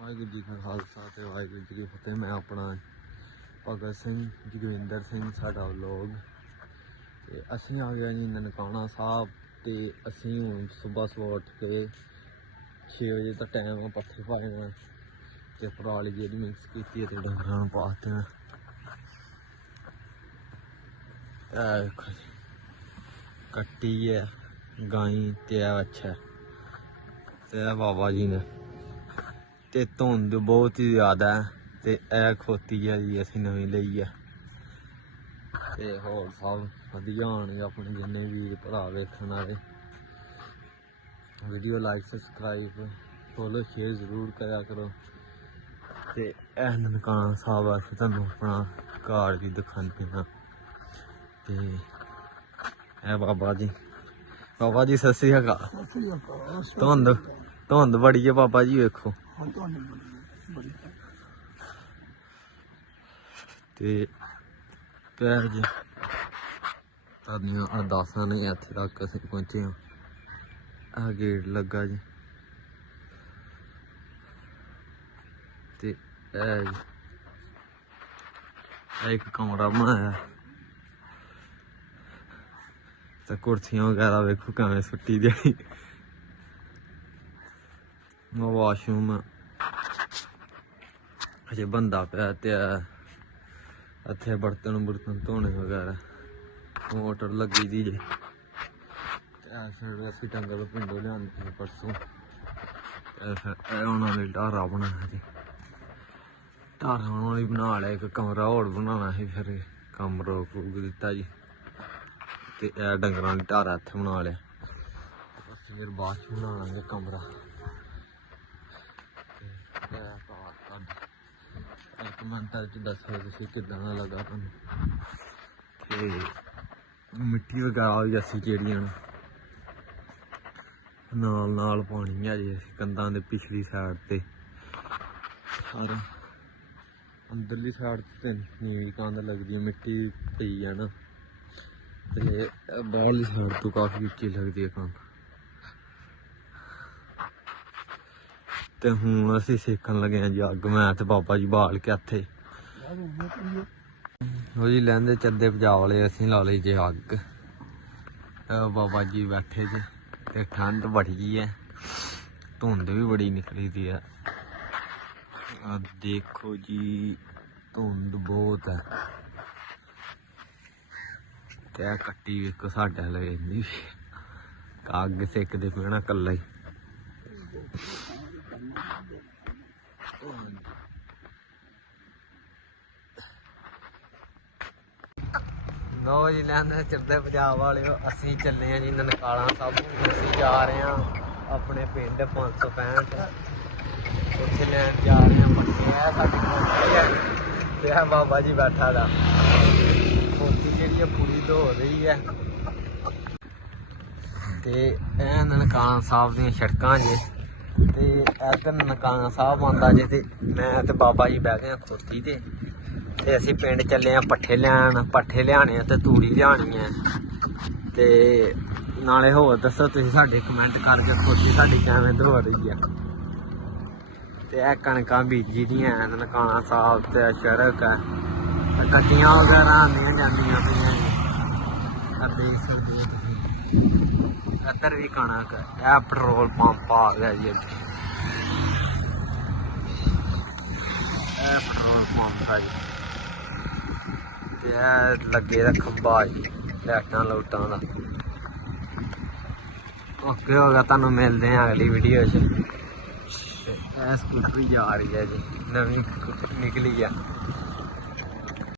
ਵਾਹਿਗੁਰੂ ਜੀ ਕਾ ਖਾਲਸਾ ਤੇ ਵਾਹਿਗੁਰੂ ਜੀ ਕੀ ਫਤਿਹ। ਮੈਂ ਆਪਣਾ ਭਗਤ ਸਿੰਘ ਜਗਵਿੰਦਰ ਸਿੰਘ, ਸਾਡਾ ਵਲੋਗ। ਤੇ ਅਸੀਂ ਆ ਗਏ ਜੀ ਨਨਕਾਣਾ ਸਾਹਿਬ ਤੇ ਅਸੀਂ ਹੁਣ ਸਵੇਰ ਸਵੇਰ ਉੱਠ ਕੇ 6 ਵਜੇ ਦਾ ਟਾਈਮ ਆ ਪੱਥੇ ਪਾਏ ਨੇ ਤੇ ਪਰਾਲੀ ਜਿਹੜੀ ਮਿਕਸ ਕੀਤੀ ਹੈ ਤੇ ਡੰਗਰਾਂ ਨੂੰ ਪਾਤੇ ਨੇ ਇਹ ਜੀ, ਕੱਟੀ ਹੈ ਗਾਈ ਤੇ ਇਹ ਅੱਛਾ। ਤੇ ਬਾਬਾ ਜੀ ਨੇ। ਤੇ ਧੁੰਦ ਬਹੁਤ ਹੀ ਜ਼ਿਆਦਾ ਹੈ ਤੇ ਇਹ ਖੋਤੀ ਹੈ ਜੀ ਅਸੀਂ ਨਵੀਂ ਲਈ ਹੈ ਤੇ ਹੋਰ ਸਭ ਵਧੀਆ ਹੋਣਗੇ ਆਪਣੇ ਜਿੰਨੇ ਵੀ ਭਰਾ ਵੇਖਣ ਵਾਲੇ। Video like subscribe follow share ਜ਼ਰੂਰ ਕਰਿਆ ਕਰੋ। ਤੇ ਇਹ ਨਨਕਾਣਾ ਸਾਹਿਬ ਆ ਅਸੀਂ ਤੁਹਾਨੂੰ ਆਪਣਾ ਘਰ ਵੀ ਦਿਖਾਉਂਦੇ ਹਾਂ। ਤੇ ਇਹ ਬਾਬਾ ਜੀ ਬਾਬਾ ਜੀ ਸਤਿ ਸ੍ਰੀ ਅਕਾਲ। ਧੁੰਦ ਧੁੰਦ ਬੜੀ ਹੈ ਬਾਬਾ ਜੀ ਵੇਖੋ। ਤੇ ਪੈਰ ਜੀ, ਤੁਹਾਡੀਆਂ ਅਰਦਾਸਾਂ ਨੇ ਇੱਥੇ ਤੱਕ ਅਸੀਂ ਪਹੁੰਚੇ ਹਾਂ। ਆਹ ਗੇਟ ਲੱਗਾ ਜੀ। ਤੇ ਇਹ ਜੀ, ਇਹ ਇੱਕ ਕਮਰਾ ਬਣਾਇਆ। ਤੇ ਕੁਰਸੀਆਂ ਵਗੈਰਾ ਵੇਖੋ ਕਿਵੇਂ ਸੁੱਟੀ ਦੀ। ਉਹ ਵਾਸ਼ਰੂਮ ਅਜੇ ਬੰਦਾ ਪਿਆ ਤੇ ਆ। ਇੱਥੇ ਬਰਤਨ ਬਰਤਨ ਧੋਣੇ ਵਗੈਰਾ। ਮੋਟਰ ਲੱਗੀ ਦੀ ਜੇ। ਤੇ ਆ ਫਿਰ ਅਸੀਂ ਡੰਗਰ ਪਿੰਡੋਂ ਲਿਆਂਦੇ ਪਰਸੋਂ। ਤੇ ਫਿਰ ਇਹ ਉਹਨਾਂ ਨੇ ਢਾਰਾ ਬਣਾਇਆ ਜੀ ਢਾਰਾ ਉਹਨਾਂ ਨੇ ਬਣਾ ਲਿਆ, ਇੱਕ ਕਮਰਾ ਹੋਰ ਬਣਾਉਣਾ ਸੀ, ਫਿਰ ਕੰਮ ਰੋਕ ਰੂਕ ਦਿੱਤਾ ਜੀ। ਤੇ ਇਹ ਡੰਗਰਾਂ ਦੀ ਢਾਰਾ ਇੱਥੇ ਬਣਾ ਲਿਆ। ਤੇ ਅਸੀਂ ਫਿਰ ਬਾਅਦ ਚ ਬਣਾਵਾਂਗੇ ਕਮਰਾ ਤੇ ਇਹ ਬਾਤ ਕਮੈਂਟਾਂ ਇੱਕ ਚ ਦੱਸੋ ਤੁਸੀਂ ਕਿੱਦਾਂ ਦਾ ਲੱਗਾ ਤੁਹਾਨੂੰ? ਤੇ ਮਿੱਟੀ ਵਗੈਰਾ ਵੀ ਅਸੀਂ ਜਿਹੜੀਆਂ ਨਾਲ ਨਾਲ ਪਾਣੀ ਆ ਜੀ ਅਸੀਂ ਕੰਧਾਂ ਦੇ ਪਿਛਲੀ ਸਾਈਡ ਤੇ। ਸਾਰਾ ਅੰਦਰਲੀ ਸਾਈਡ ਤੇ ਨੀਵੀਂ ਕੰਧ ਲੱਗਦੀ ਹੈ ਮਿੱਟੀ ਪਈ ਆ ਨਾ। ਤੇ ਬਾਹਰਲੀ ਸਾਈਡ ਤੋਂ ਕਾਫੀ ਉੱਚੀ ਲੱਗਦੀ ਹੈ ਕੰਧ। ਤੇ ਹੁਣ ਅਸੀਂ ਸਿੱਖਣ ਲੱਗੇ ਹਾਂ ਜੀ ਅੱਗ। ਮੈਂ ਤੇ ਬਾਬਾ ਜੀ ਬਾਲ ਕੇ ਇੱਥੇ। ਉਹ ਜੀ ਲੈਂਦੇ ਚੱਦੇ ਪਜਾ ਵਾਲੇ ਅਸੀਂ ਲਾ ਲਈ ਜੇ ਅੱਗ। ਬਾਬਾ ਜੀ ਬੈਠੇ ਜੇ ਤੇ ਠੰਡ ਬੜੀ ਹੈ ਧੁੰਦ ਵੀ ਬੜੀ ਨਿਕਲੀ ਦੀ ਹੈ ਆ ਦੇਖੋ ਜੀ, ਧੁੰਦ ਬਹੁਤ ਹੈ ਤੇ ਕੱਟੀ ਵੇਖੋ ਸਾਡਾ ਲਵੇ ਨਹੀਂ ਅੱਗ ਸੇਕਦੇ ਪੈਣਾ ਕੱਲਾ ਹੀ। ਲੋ ਜੀ, ਲੈਂਦੇ ਚੱਲਦੇ ਪੰਜਾਬ ਵਾਲਿਓ, ਅਸੀਂ ਚੱਲੇ ਆ ਜੀ ਨਨਕਾਣਾ ਸਾਹਿਬ ਅਸੀਂ ਜਾ ਰਹੇ ਆ ਆਪਣੇ ਪਿੰਡ 565 ਉੱਥੇ ਲੈਣ ਜਾ ਰਹੇ ਆ ਪੱਕੇ ਆ ਸਾਡੀ ਕੋਠੀ ਹੈ ਤੇ ਆ ਬਾਬਾ ਜੀ ਬੈਠਾ ਦਾ। ਮੋਤੀ ਜਿਹੜੀ ਆ ਪੂਰੀ ਧੋ ਰਹੀ ਹੈ ਤੇ ਇਹ ਨਨਕਾਣਾ ਸਾਹਿਬ ਦੀਆਂ ਸੜਕਾਂ ਜੇ। ਤੇ ਇੱਧਰ ਨਨਕਾਣਾ ਸਾਹਿਬ ਆਉਂਦਾ ਜੇ ਤੇ ਮੈਂ ਤੇ ਬਾਬਾ ਜੀ ਬਹਿ ਗਏ ਆ ਖੋਤੀ ਤੇ। ਤੇ ਅਸੀਂ ਪਿੰਡ ਚੱਲੇ ਆ ਪੱਠੇ ਲੈਣ, ਪੱਠੇ ਲਿਆਣੇ ਆ ਤੇ ਤੂੜੀ ਲਿਆਣੀ ਆ। ਤੇ ਨਾਲੇ ਹੋਰ ਦੱਸੋ ਤੁਸੀਂ ਸਾਡੇ ਕਮੈਂਟ ਕਰਕੇ ਖੋਤੀ ਸਾਡੀ ਕਿਵੇਂ ਧੋ ਰਹੀ ਆ। ਤੇ ਇਹ ਕਣਕਾਂ ਬੀਜੀ ਦੀਆਂ ਹਨ ਨਨਕਾਣਾ ਸਾਹਿਬ ਤੇ ਸ਼ਰਕ ਸੜਕ ਹੈ ਗੱਡੀਆਂ ਵਗੈਰਾ ਆਉਂਦੀਆਂ ਜਾਂਦੀਆਂ ਪਈਆਂ ਆ ਦੇਖ ਸਕਦੇ ਇੱਧਰ ਵੀ ਕਣਕ ਇਹ ਪੈਟਰੋਲ ਪੰਪ ਆ ਗਿਆ ਜੀ ਇੱਥੇ। ਇਹ ਪੈਟਰੋਲ ਪੰਪ ਹੈ ਜੀ। ਤੇ ਲੱਗੇ ਦਾ ਖੰਭਾ ਜੀ, ਲਾਈਟਾਂ ਲੋਟਾਂ ਦਾ। ਓਕੇ, ਹੋ ਗਿਆ, ਤੁਹਾਨੂੰ ਮਿਲਦੇ ਆ ਅਗਲੀ ਵੀਡੀਓ 'ਚ। ਤੇ ਇਹ ਸਕੂਟਰੀ ਜਾ ਰਹੀ ਹੈ ਜੀ, ਨਵੀਂ ਨਿਕਲੀ ਆ।